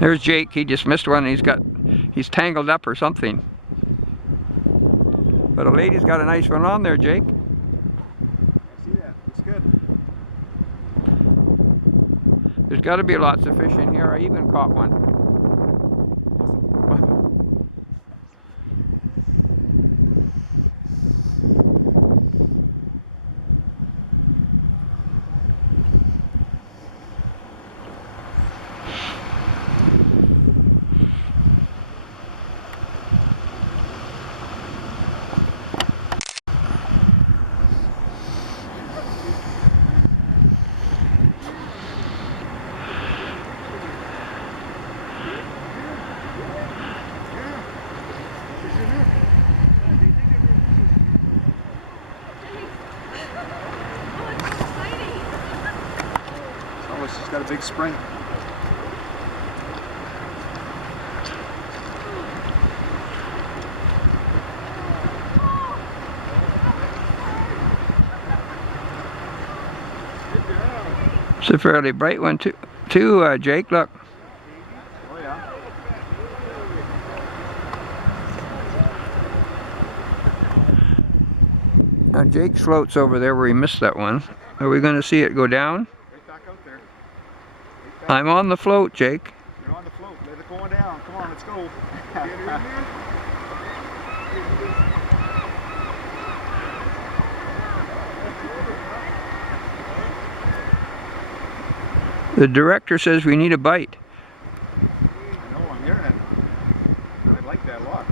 There's Jake. He just missed one. He's tangled up or something. But a lady's got a nice one on there, Jake. I see that. It's good. There's got to be lots of fish in here. I even caught one. She's got a big spring. It's a fairly bright one too, Jake. Look. Oh yeah. Now Jake's float's over there where he missed that one. Are we going to see it go down? Right back out there. Right back. I'm on the float, Jake. You're on the float. Let it go down. Come on, let's go. The director says we need a bite. I know, I'm hearing it. I like that a lot.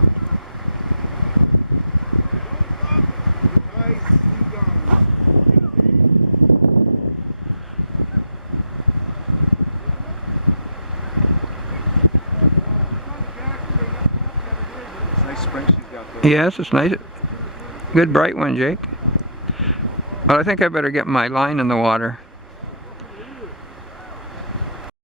Nice spring she's got there. Yes, it's nice. Good bright one, Jake. Well, I think I better get my line in the water.